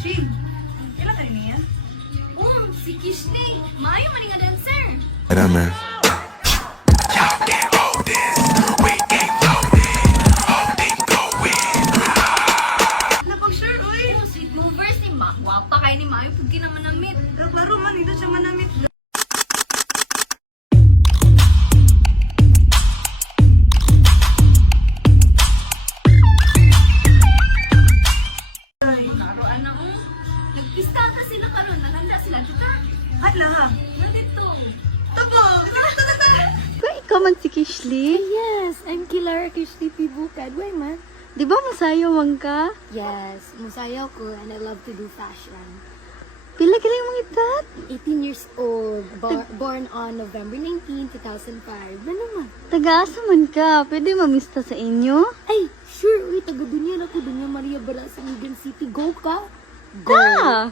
Shig, kailan ka rin niya? Si Kishni. Maayo man nga dancer. Right on, man. Y'all can't hold this. We can't hold it. Holding going. Napag-sure, oy. Sweet movers ni Wapa kay ni Maayo pag kinamanamit. Klaro man, hindi siya manamit. Klaro ana nagpista ka sila karon, naghanda sila kita. Hala ha. Nandito. Tabog! Ba, ikaw man si Kishli? Yes, I'm Kilara Kishli P. Bukad. Why, man? Di ba masayo man ka? Yes, musayaw ko and I love to do fashion. Pila ka lang mong edad? 18 years old, born on November 19, 2005. Ano man? Taga-asa man ka? Pwede mamista sa inyo? Ay, sure, uy, taga-dunya na ko, Dunya Maria Bara sa Migan City. Go ka? Go! Ah!